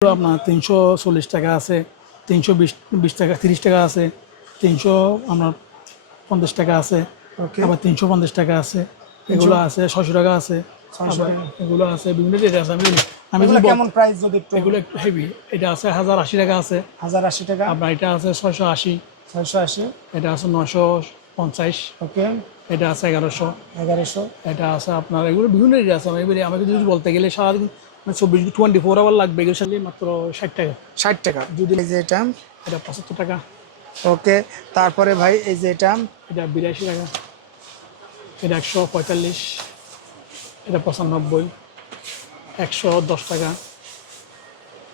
আপনার তিনশো চল্লিশ টাকা আছে তিনশো বিশ টাকা তিরিশ টাকা আছে তিনশো আপনার পঞ্চাশ টাকা আছে আবার তিনশো পঞ্চাশ টাকা আছে এগুলো আছে ছশো টাকা আছে 600 আবার টাকা। এগুলো আছে বিভিন্ন রেট আছে। আমি আমি কেমন প্রাইস যদি এগুলো একটু হেভি এটা আছে হাজার আশি টাকা আছে। হাজার আশি টাকা। আপনার এটা আছে ছয়শো আশি। ছয়শো আশি। এটা আছে নশো পঞ্চাশ। ওকে এটা আছে এগারোশো। এগারোশো। এটা আছে আপনার এগুলো বিভিন্ন রেট আছে। আমি আমাকে যদি বলতে গেলে সারাদিন চব্বিশ টোয়েন্টি ফোর আওয়ার লাগবে এগুলো মাত্র ষাট টাকা। ষাট টাকা। যদি এই যে এটা এটা পঁচাত্তর টাকা। ওকে তারপরে ভাই এই যে এটা? এটা বিরাশি টাকা। এটা একশো পঁয়তাল্লিশ এটা পঁচানব্বই একশো দশ টাকা।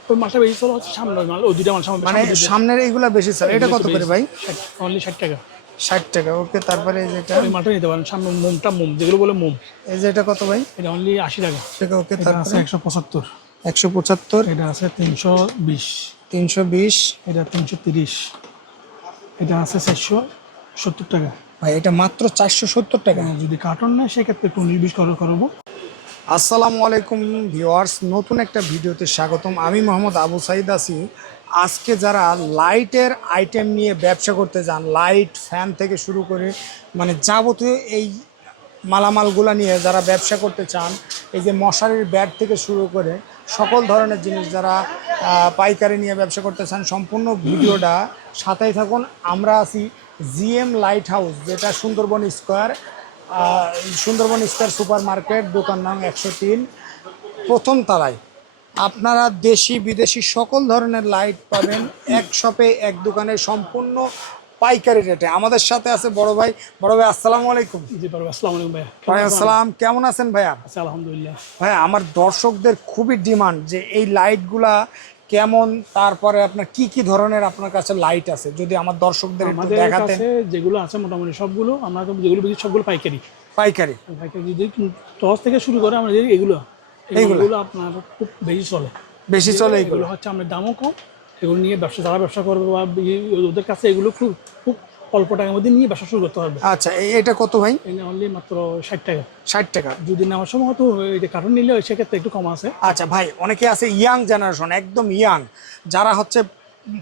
ওই মালটা বেশি চলো হচ্ছে সামনে ওই দুটা মাল সামনে মানে সামনের এইগুলা বেশি স্যার এটা কত করে ভাই? অনলি ষাট টাকা। ষাট টাকা। ওকে তারপরে এই যে এটা ওই নিতে পারেন। সামনে মোমটা মোম যেগুলো বলে মোম। এই যে এটা কত ভাই? এটা অনলি আশি টাকা। টাকা ওকে তারপরে? একশো পঁচাত্তর। একশো পঁচাত্তর। এটা আছে তিনশো বিশ। তিনশো বিশ। এটা তিনশো তিরিশ। এটা আছে চারশো সত্তর টাকা। ভাই এটা মাত্র চারশো সত্তর টাকা। যদি কার্টন নেয় সেক্ষেত্রে একটু উনিশ বিশ করব। আসসালামু আলাইকুম ভিউয়ার্স নতুন একটা ভিডিওতে স্বাগতম। আমি মোহাম্মদ আবু সাইদ আছি। আজকে যারা লাইটের আইটেম নিয়ে ব্যবসা করতে যান লাইট ফ্যান থেকে শুরু করে মানে যাবতীয় এই মালামালগুলো নিয়ে যারা ব্যবসা করতে চান, এই যে মশারির ব্যাট থেকে শুরু করে সকল ধরনের জিনিস যারা পাইকারি নিয়ে ব্যবসা করতে চান, সম্পূর্ণ ভিডিওটা সাথেই থাকুন। আমরা আছি জিএম লাইট হাউস যেটা Sundarban square Sundarban square super market দোকান নাম একশো তিন, প্রথম তলায়। আপনারা দেশি বিদেশি সকল ধরনের লাইট পাবেন। এক শপে এক দোকানে সম্পূর্ণ পাইকারি রেটে আমাদের সাথে আছে বড় ভাই। বড় ভাই আসসালামু আলাইকুম। জি পারব আসসালামু আলাইকুম ভাইয়া। ভাই আসসালাম। কেমন আছেন ভাইয়া? আচ্ছা আলহামদুলিল্লাহ। ভাই আমার দর্শকদের খুবই ডিমান্ড যে এই লাইটগুলা কেমন তারপরে আপনার কি কি ধরনের আপনার কাছে লাইট আছে? যদি আমার দর্শকদের আমাদের দেখাতেন। কাছে যেগুলো আছে মোটামুটি সবগুলো আমরা যেগুলো বেশি সবগুলো পাইকারি। পাইকারি। পাইকারি যদি টস থেকে শুরু করে আমাদের এগুলো। এইগুলো? আপনার খুব বেশি চলে। বেশি চলে এগুলো হচ্ছে আমাদের দামও কম এগুলো নিয়ে ব্যবসা যারা ব্যবসা করবে বা ওদের কাছে এগুলো খুব খুব অল্প টাকার মধ্যে নিয়ে ব্যবসা শুরু করতে পারবে আচ্ছা এটা কত ভাই? অনলি মাত্র ষাট টাকা। ষাট টাকা। যদি নেওয়ার সময় হয়তো এটা কার্টুন নিলে সেক্ষেত্রে একটু কম আছে। আচ্ছা ভাই অনেকে আছে ইয়াং জেনারেশন একদম ইয়াং যারা হচ্ছে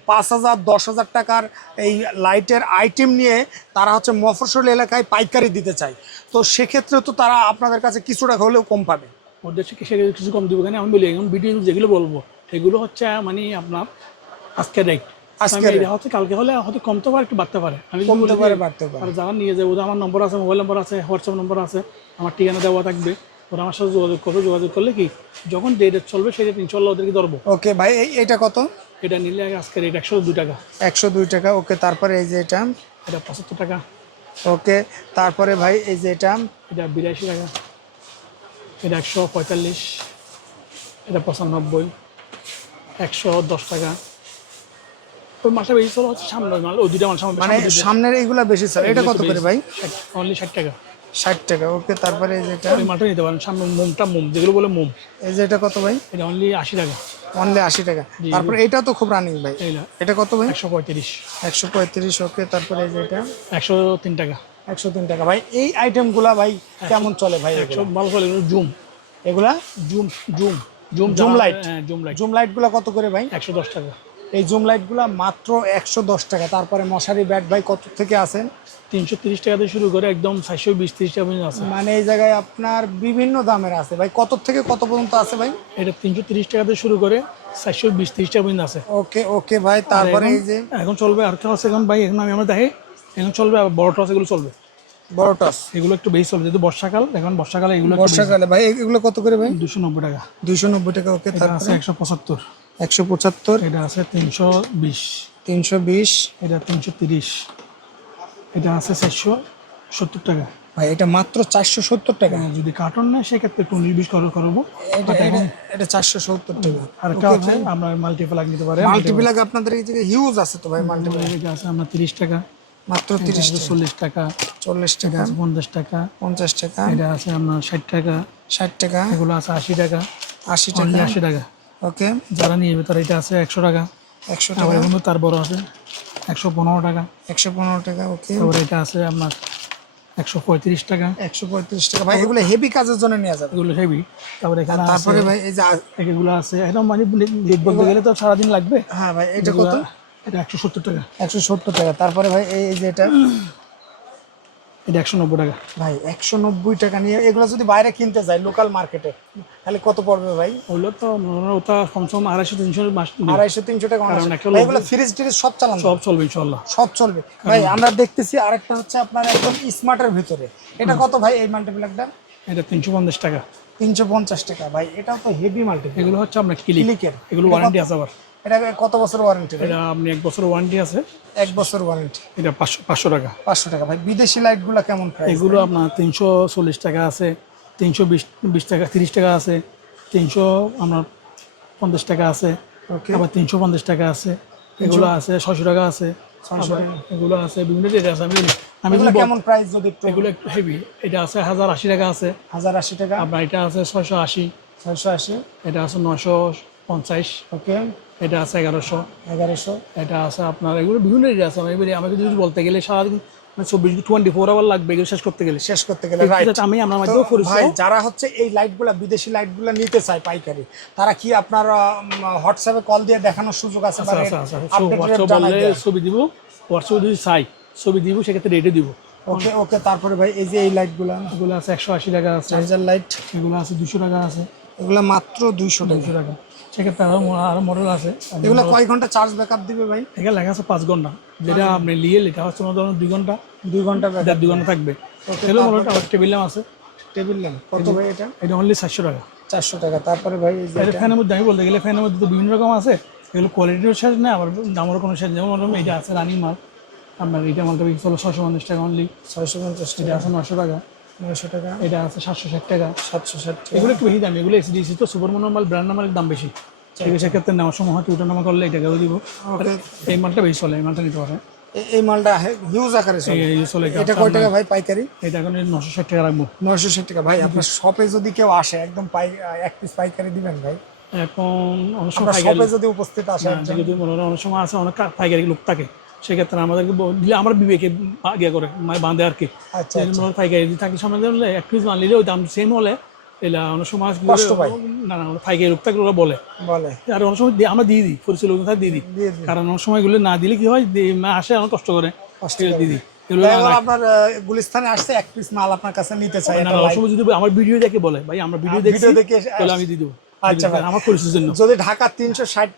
পাঁচ হাজার দশ হাজার টাকার এই লাইটের আইটেম নিয়ে তারা হচ্ছে মফস্বল এলাকায় পাইকারি দিতে চায়। তো সেক্ষেত্রে তো তারা আপনাদের কাছে কিছু টাকা হলেও কম পাবে। ওদের থেকে সে কিছু কম দিব? কেন আমি বলি এখন ভিডিও যেগুলো বলব সেগুলো হচ্ছে মানে আপনার আজকে রেট আজকের। হচ্ছে কালকে হলে হয়তো কমতে পারে একটু বাড়তে পারে। আমি কমতে পারে বাড়তে পারে। যারা নিয়ে যাবে আমার নম্বর আছে মোবাইল নম্বর আছে হোয়াটসঅ্যাপ নম্বর আছে আমার ঠিকানা দেওয়া থাকবে ওরা আমার সাথে যোগাযোগ করবে। যোগাযোগ করলে কি যখন যে রেট চলবে সেই রেট ইনশাল্লাহ ওদেরকে ধরবো। ওকে ভাই এটা কত? এটা নিলে আজকে রেট একশো দুই টাকা। একশো দুই টাকা ওকে তারপরে এই যে এটা? এটা পঁচাত্তর টাকা। ওকে তারপরে ভাই এই যে এটা? এটা বিরাশি টাকা। এটা একশো পঁয়তাল্লিশ এটা পঁচানব্বই একশো দশ টাকা। ওই মালটা বেশি চলো হচ্ছে সামনে মাল ওই দুটা মাল সামনে মানে সামনের এইগুলা বেশি স্যার এটা কত করে ভাই? অনলি ষাট টাকা। ষাট টাকা ওকে তারপরে এই যে এটা ওই মালটা নিতে পারেন সামনে মোমটা মোম যেগুলো বলে মোম। এই যে এটা কত ভাই? এটা অনলি আশি টাকা। অনলি আশি টাকা। তারপরে এটা তো খুব রানিং ভাই। এই এটা কত ভাই? একশো পঁয়ত্রিশ। একশো পঁয়ত্রিশ ওকে তারপরে এই যে এটা? একশো তিন টাকা। একশো তিন টাকা। ভাই এই আইটেমগুলা ভাই কেমন চলে ভাই এগুলা? চলে জুম। এগুলা zoom zoom zoom zoom light? হ্যাঁ জুম লাইট জুম লাইটগুলা কত করে ভাই? একশো দশ টাকা। এই জুম লাইটগুলা মাত্র একশো দশ টাকা। তারপরে মশারি ব্যাট ভাই কত থেকে আসেন? তিনশো তিরিশ টাকা থেকে শুরু করে একদম চারশো বিশ তিরিশ টাকা পর্যন্ত আছে। মানে এই জায়গায় আপনার বিভিন্ন দামের আছে। ভাই কত থেকে কত পর্যন্ত আছে ভাই? এটা তিনশো তিরিশ টাকা থেকে শুরু করে চারশো বিশ তিরিশ টাকা পর্যন্ত আছে। ওকে ওকে ভাই তারপরে এই যে এখন চলবে আর কেউ আছে এখন? ভাই এখন আমি আমরা দেখি। এখন চলবে আবার বড় টস এগুলো চলবে? বড় টস। এগুলো একটু বেশি চলবে যেহেতু বর্ষাকাল এখন বর্ষাকালে এগুলো বর্ষাকালে। ভাই এগুলো কত করে ভাই? দুশো নব্বই টাকা। দুইশো নব্বই টাকা ওকে তারপরে? আছে একশো পঁচাত্তর। একশো পঁচাত্তর। এটা আছে তিনশো বিশ। তিনশো বিশ। এটা তিনশো তিরিশ। এটা আছে চারশো সত্তর টাকা। ভাই এটা মাত্র চারশো সত্তর টাকা। হ্যাঁ, যদি কার্টন নেয় সেক্ষেত্রে একটু উনিশ বিশ করে করব। এটা চারশো সত্তর টাকা। আর একটা আছে আপনার মাল্টিপ্লাগ নিতে পারে। মাল্টিপ্লাগ আপনাদের এই হিউজ আছে তো ভাই মাল্টিপ্লাগ আছে আপনার তিরিশ টাকা। মাত্র তিরিশ এটা চল্লিশ টাকা চল্লিশ এটা টাকা। পঞ্চাশ টাকা। পঞ্চাশ টাকা। এটা আছে আপনার ষাট টাকা। ষাট টাকা। এগুলো আছে আশি টাকা। আশি টাকা। আশি টাকা। ওকে। যারা নিয়ে যাবে তারা এটা আছে একশো টাকা। একশো টাকা। তার বড় আছে একশো পনেরো টাকা। একশো পনেরো টাকা ওকে। তারপরে এটা আছে আপনার একশো পঁয়ত্রিশ টাকা। একশো পঁয়ত্রিশ টাকা। ভাই এগুলো হেভি কাজের জন্য নেওয়া যাবে। এগুলো হেভি তারপরে এখানে তারপরে ভাই এই যে এগুলো আছে। একদম মানে বলতে গেলে তো সারাদিন লাগবে। হ্যাঁ ভাই এটা কত? এটা টাকা। তারপরে ভাই এই যে এটা? এটা একশো নব্বই টাকা। ভাই একশো নব্বই টাকা নিয়ে এগুলো যদি বাইরে কিনতে যাই লোকাল মার্কেটে তাহলে কত পড়বে ভাই? ওগুলো তো ওটা কমসে কম আড়াইশো তিনশো মাস আড়াইশো তিনশো টাকা একটা এগুলো ফ্রিজ টিরিজ সব চালান সব চলবে সব চলবে। ভাই আমরা দেখতেছি আরেকটা হচ্ছে আপনার একদম স্মার্টের ভিতরে। এটা কত ভাই এই মাল্টিপ্লাকটা এটা তিনশো পঞ্চাশ টাকা। তিনশো পঞ্চাশ টাকা। ভাই এটাও তো হেভি মাল্টিপ্লাক এগুলো হচ্ছে আপনার ক্লিক এগুলো ওয়ারেন্টি আছে আবার। এটা কত বছর ওয়ারেন্টি এটা আপনি এক বছর ওয়ারেন্টি আছে। এক বছর ওয়ারেন্টি এটা পাঁচশো পাঁচশো টাকা। পাঁচশো টাকা। ভাই বিদেশি লাইটগুলো কেমন এগুলো আপনার তিনশো চল্লিশ টাকা আছে তিনশো বিশ বিশ টাকা তিরিশ টাকা আছে তিনশো আপনার পঞ্চাশ টাকা আছে আবার তিনশো পঞ্চাশ টাকা আছে এগুলো আছে ছশো টাকা আছে এগুলো আছে বিভিন্ন রেট আছে। আমি আমি কেমন প্রাইস যদি এগুলো একটু হেভি এটা আছে হাজার আশি টাকা আছে। হাজার আশি টাকা। আপনার এটা আছে ছয়শো আশি। ছয়শো আশি। এটা আছে নশো পঞ্চাশ। ওকে এটা আছে এগারোশো। এগারোশো। এটা আছে আপনার এগুলো বিভিন্ন রেট আছে। আমি এবারে আমাকে যদি বলতে গেলে সারাদিন মানে চব্বিশ টোয়েন্টি ফোর আওয়ার লাগবে এগুলো শেষ করতে গেলে। শেষ করতে গেলে আমি আমার মাধ্যমে ভাই যারা হচ্ছে এই লাইটগুলা বিদেশি লাইটগুলা নিতে চায় পাইকারি তারা কি আপনার হোয়াটসঅ্যাপে কল দিয়ে দেখানোর সুযোগ আছে আচ্ছা আচ্ছা জানাই ছবি দিব হোয়াটসঅ্যাপে যদি চাই ছবি দিব সেক্ষেত্রে রেটে দিব। ওকে ওকে তারপরে ভাই এই যে এই লাইটগুলা এগুলো আছে একশো আশি টাকা আছে। চার্জার লাইট এগুলো আছে দুশো টাকা আছে। এগুলো মাত্র দুইশো টাকা। টাকা। সেক্ষেত্রে আরও আরও মডেল আছে। এগুলো কয় ঘণ্টা চার্জ ব্যাকআপ দিবে ভাই? এখানে লেখা আছে পাঁচ ঘণ্টা। যেটা আপনি লিয়ে এটা হচ্ছে মনে ধরুন দুই ঘণ্টা। দুই ঘণ্টা দেড় দুই ঘণ্টা থাকবে। এগুলো মডেলটা আবার টেবিল ল্যাম্প আছে। টেবিল ল্যাম্প কত ভাই এটা? এটা অনলি সাতশো টাকা। চারশো টাকা। তারপরে ভাই এটা ফ্যানের মধ্যে আমি বলতে গেলে ফ্যানের মধ্যে তো বিভিন্ন রকম আছে। এগুলো কোয়ালিটিও শেষ নেই আবার দামেরও কোনো শেষ যেমন ধরুন এটা আছে রানিং মাল। আপনার এটা মালটা বিক্রি হলো ছশো পঞ্চাশ টাকা অনলি ছয়শো পঞ্চাশ টাকা। আছে নশো টাকা। নয়শো টাকা। এটা আছে সাতশো ষাট টাকা। সাতশো ষাট এগুলো একটু বেশি দাম এগুলো এসিডিসি তো সুপার মনোর ব্র্যান্ড নামের দাম বেশি। ঠিক আছে সেক্ষেত্রে নেওয়ার সময় হয়তো ওটা নামা করলে এটাকেও দিব। এই মালটা বেশি চলে এই মালটা নিতে পারে। এই মালটা হিউজ আকারে চলে। এটা কয় টাকা ভাই পাইকারি? এটা এখন নশো ষাট টাকা রাখব। নয়শো ষাট টাকা। ভাই আপনার শপে যদি কেউ আসে একদম পাই এক পিস পাইকারি দিবেন ভাই? এখন অনেক সময় যদি উপস্থিত আসে যদি মনে হয় অনেক সময় আছে অনেক পাইকারি লোক থাকে। সেক্ষেত্রে আমাদেরকে দিলে আমরা বিবেকে আগে করে মানে বাঁধে আর কি। আচ্ছা হয় পাইকারি যদি থাকে সামনে দিলে এক পিস ওই দাম সেম হলে এলা অনেক সময় কষ্ট। না না পাইকারি লোক থাকলে ওরা বলে? বলে। আর অনেক সময় আমরা দিয়ে দিই পরিচয় লোক থাকে দিয়ে দিই। কারণ অনেক সময় না দিলে কি হয় মা আসে অনেক কষ্ট করে। দিয়ে দিই। আপনার আহ, গুলিস্তানে আসছে এক পিস মাল আপনার কাছে নিতে চাই না। সময় যদি আমার ভিডিও দেখে বলে ভাই আমরা ভিডিও ভিডিও দেখে তাহলে আমি দিয়ে দেবো। আচ্ছা ভাই। আমার পরিচয়ের জন্য। যদি ঢাকা তিনশো ষাট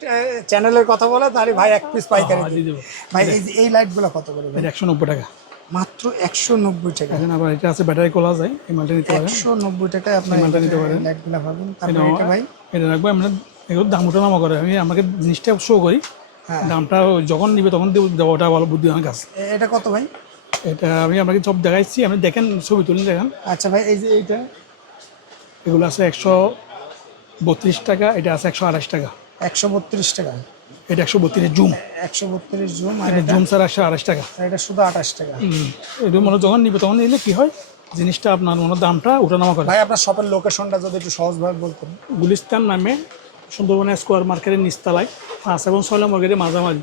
চ্যানেলের কথা বলে তাহলে ভাই এক পিস পাইকারি হ্যাঁ, দিয়ে দেবো। ভাই এই এই লাইটগুলো কত করে ভাই? একশো নব্বই টাকা। মাত্র একশো নব্বই টাকা। এখানে আবার এটা আছে ব্যাটারি খোলা যায় এই মালটা নিতে পারেন। একশো নব্বই টাকায় আপনার মালটা নিতে পারেন। লাইটগুলো পাবেন। তারপরে এটা ভাই? এটা রাখব আমরা এগুলো দাম ওঠা নামা করে। আমি আমাকে জিনিসটা শো করি। হ্যাঁ। দামটা যখন নিবে তখন দেবো দেওয়াটা ভালো বুদ্ধিমান কাজ। এ- এটা কত ভাই? এটা আমি আপনাকে সব দেখাইছি আপনি দেখেন ছবি তুলে দেখেন। আচ্ছা ভাই এই যে এইটা। এগুলো আছে একশো বত্রিশ টাকা এটা আছে একশো আঠাশ টাকা। একশো বত্রিশ টাকা। এটা একশো বত্রিশ জুম। একশো বত্রিশ জুম আর জুম স্যার একশো আঠাশ টাকা। এটা শুধু আঠাশ টাকা। এটা মনে যখন নিবে তখন নিলে কি হয়? জিনিসটা আপনার মনে দামটা ওঠানামা করে। ভাই আপনার শপের লোকেশনটা যদি একটু সহজভাবে বলতেন। গুলিস্তান নামে সুন্দরবন স্কোয়ার মার্কেটের নিচতলায় পাঁচ এবং ছয় নম্বর গেটে মাঝামাঝি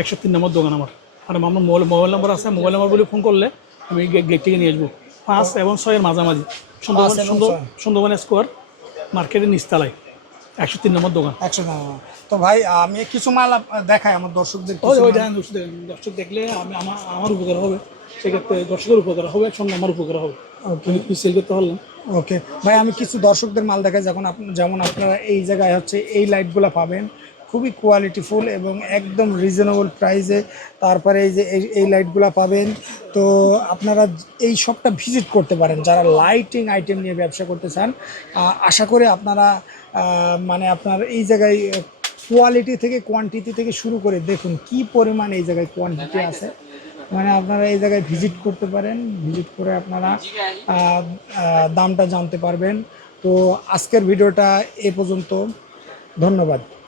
একশো তিন নম্বর দোকান আমার। আর আমার মোবাইল মোবাইল নম্বর আছে মোবাইল নাম্বার বলে ফোন করলে আমি গেট থেকে নিয়ে আসব। পাঁচ এবং ছয়ের মাঝামাঝি। সুন্দরবন। সুন্দরবন স্কোয়ার মার্কেটের নিস্তালায় একশো তিন নম্বর দোকান। একশো তো ভাই আমি কিছু মাল দেখাই আমার দর্শকদের দর্শক দেখলে আমি আমার আমার উপকার হবে। সেক্ষেত্রে দর্শকের উপকার হবে সঙ্গে আমার উপকার হবে। তুমি সেল করতে পারলাম? ওকে ভাই আমি কিছু দর্শকদের মাল দেখাই যখন যেমন আপনারা এই জায়গায় হচ্ছে এই লাইটগুলো পাবেন খুবই কোয়ালিটিফুল এবং একদম রিজনেবল প্রাইসে তারপরে এই যে এই- লাইটগুলো পাবেন। তো আপনারা এই শপটা ভিজিট করতে পারেন। যারা লাইটিং আইটেম নিয়ে ব্যবসা করতে চান আশা করে আপনারা মানে আপনার এই জায়গায় কোয়ালিটি থেকে কোয়ান্টিটি থেকে শুরু করে দেখুন কি পরিমাণ এই জায়গায় কোয়ান্টিটি আছে। মানে আপনারা এই জায়গায় ভিজিট করতে পারেন। ভিজিট করে আপনারা দামটা জানতে পারবেন। তো আজকের ভিডিওটা এ পর্যন্ত। ধন্যবাদ।